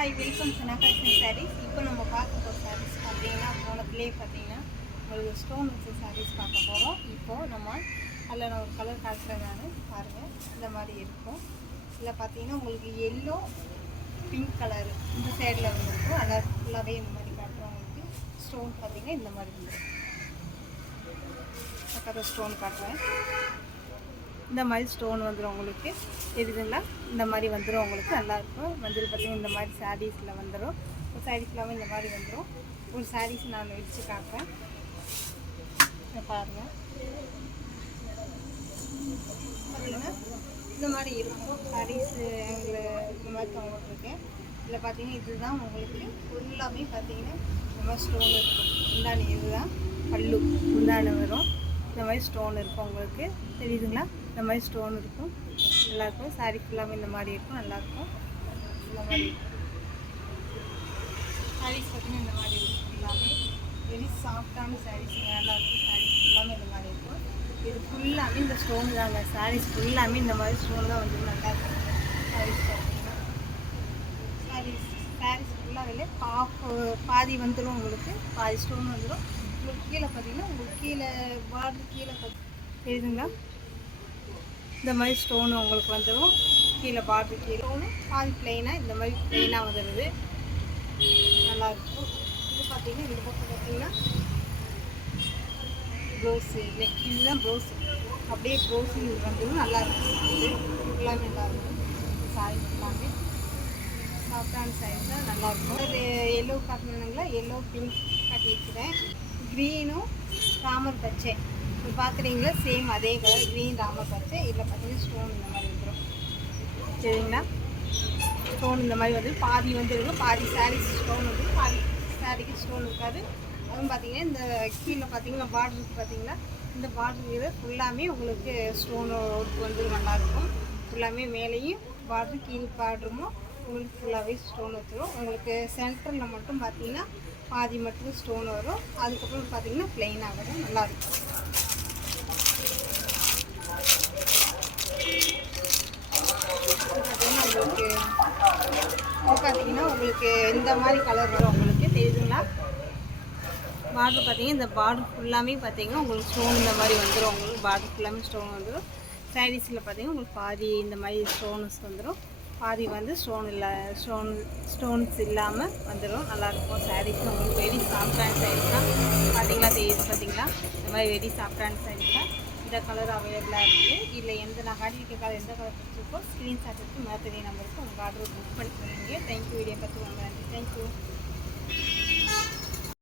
Hi welcome சனா collection saris. இப்போ நம்ம பார்க்க போகிற சாரீஸ் பார்த்தீங்கன்னா போனத்துலேயே பார்த்தீங்கன்னா உங்களுக்கு ஸ்டோன் வச்ச சாரீஸ் பார்க்க போகிறோம். இப்போது நம்ம அதில் நான் ஒரு கலர் காட்டுறேன். நான் பாருங்கள், இந்த மாதிரி இருக்கும். இதில் பார்த்தீங்கன்னா உங்களுக்கு எல்லோ பிங்க் கலரு இந்த சைடில் வந்துருக்கும். நல்லா ஃபுல்லாகவே இந்த மாதிரி காட்டுறோம். உங்களுக்கு ஸ்டோன் பார்த்தீங்கன்னா இந்த மாதிரி வந்துடும். பக்கத்தில் ஸ்டோன் காட்டுறேன். இந்த மாதிரி ஸ்டோன் வந்துடும் உங்களுக்கு, தெரியுதுங்களா? இந்த மாதிரி வந்துடும் உங்களுக்கு, நல்லாயிருக்கும். வந்து பார்த்திங்கன்னா இந்த மாதிரி சாரீஸில் வந்துடும். ஒரு சாரீஸ் எல்லாமே இந்த மாதிரி வந்துடும். ஒரு சாரீஸ் நான் வச்சு காட்டுறேன், பாருங்கள். பார்த்தீங்கன்னா இந்த மாதிரி இருக்கும் சாரீஸ். இந்த மாதிரி தொங்கிட்டுருக்கேன். இதில் பார்த்தீங்கன்னா இதுதான் உங்களுக்கு ஃபுல்லாமே பார்த்தீங்கன்னா இந்த மாதிரி ஸ்டோன் இருக்கும். முந்தானி இதுதான் பல்லு, முந்தானி வரும். இந்த மாதிரி ஸ்டோன் இருக்கும் உங்களுக்கு, தெரியுதுங்களா? இந்த மாதிரி ஸ்டோன் இருக்கும், நல்லாயிருக்கும். சாரீ ஃபுல்லாமே இந்த மாதிரி இருக்கும், நல்லாயிருக்கும். இந்த மாதிரி சாரீஸ் பார்த்தீங்கன்னா இந்த மாதிரி இருக்கும். ஃபுல்லாமே வெரி சாஃப்டான சாரீஸ், நல்லாயிருக்கும். சாரீஸ் ஃபுல்லாமே இந்த மாதிரி இருக்கும். இது ஃபுல்லாமே இந்த ஸ்டோன் தாங்க. சாரீஸ் ஃபுல்லாமே இந்த மாதிரி ஸ்டோன் தான் வந்து நல்லாயிருக்கும். சாரீஸ் பார்த்தீங்கன்னா சாரீஸ் ஃபுல்லாகவே பாதி வந்துடும் உங்களுக்கு, பாதி ஸ்டோன் வந்துடும் உங்களுக்கு. கீழே பார்த்தீங்கன்னா உங்களுக்கு கீழே பார்டர் கீழே தெரியுதுங்களா? இந்த மாதிரி ஸ்டோனு உங்களுக்கு வந்துடும். கீழே பார்டர் கீழே ஸ்டோனு பாதி பிளெயினாக இந்த மாதிரி பிளெயினாக வந்துடுது, நல்லாயிருக்கும். இது பார்த்தீங்கன்னா இந்த பக்கம் பார்த்தீங்கன்னா ப்ளவுஸு, இதுதான் ப்ளவுஸு. அப்படியே ப்ளவுஸு இது வந்துடும், நல்லாயிருக்கும். இது எல்லாமே நல்லாயிருக்கும். சாரீஸ் எல்லாமே சாஃப்டான சாரீஸ் தான், நல்லாயிருக்கும். அது எல்லோ காட்டணுங்களா? எல்லோ பிங்க் காட்டி வச்சுக்கிறேன். க்ரீனும் ராமர் பச்சை இப்போ பார்க்குறீங்களா? சேம் அதே கலர், க்ரீன் ராமர் பச்சை. இதில் பார்த்தீங்கன்னா ஸ்டோன் இந்த மாதிரி வந்துடும், சரிங்களா? ஸ்டோன் இந்த மாதிரி வந்து பாதி வந்துருக்கும், பாதி சாரீஸ் ஸ்டோன் வந்துடும், பாதி சாரீக்கு ஸ்டோன் இருக்காது. அதுவும் பார்த்தீங்கன்னா இந்த கீழே பார்த்தீங்கன்னா பார்டருக்கு பார்த்தீங்களா? இந்த பார்டருக்கு ஃபுல்லாமே உங்களுக்கு ஸ்டோன் ஒர்க் வந்துடும், நல்லாயிருக்கும். ஃபுல்லாமே மேலேயும் பார்டரு கீழே பார்டருமோ உங்களுக்கு ஃபுல்லாகவே ஸ்டோன் வச்சிடும். உங்களுக்கு சென்டரில் மட்டும் பார்த்தீங்கன்னா பாதி மட்டும் ஸ்டோன் வரும். அதுக்கப்புறம் பார்த்தீங்கன்னா ப்ளெயினாக வரும், நல்லாயிருக்கும். பார்த்தீங்கன்னா உங்களுக்கு இந்த மாதிரி கலர் வரும் உங்களுக்கு, தெரியுதுங்களா? பார்டர் பார்த்தீங்கன்னா இந்த பார்டர் ஃபுல்லாமே பார்த்தீங்கன்னா உங்களுக்கு ஸ்டோன் இந்த மாதிரி வந்துடும். உங்களுக்கு பார்டர் ஃபுல்லாமே ஸ்டோன் வந்துடும். சாரீஸில் பார்த்தீங்கன்னா உங்களுக்கு பாதி இந்த மாதிரி ஸ்டோன்ஸ் வந்துடும், பாதி வந்து ஸ்டோன்ஸ் இல்லாமல் வந்துடும், நல்லாயிருக்கும். சாரீஸ் உங்களுக்கு வெரி சாஃப்டான சாரீஸ் தான். பார்த்தீங்களா? தெரியுது பார்த்தீங்களா? இந்த மாதிரி வெரி சாஃப்டான சாரீஸ் தான். இந்த கலர் அவைலபிளாக இருக்குது. இல்லை எந்த நான் காட்டியிருக்க கலர் எந்த கலர் பிடிச்சிருக்கோ ஸ்க்ரீன்ஷாட் எடுத்து மேலே தெரிய நம்பருக்கு உங்கள் ஆர்டர் புக் பண்ணிக்கிறீங்க. தேங்க்யூ. வீடியோ பார்த்து வாங்க. நன்றி. தேங்க்யூ.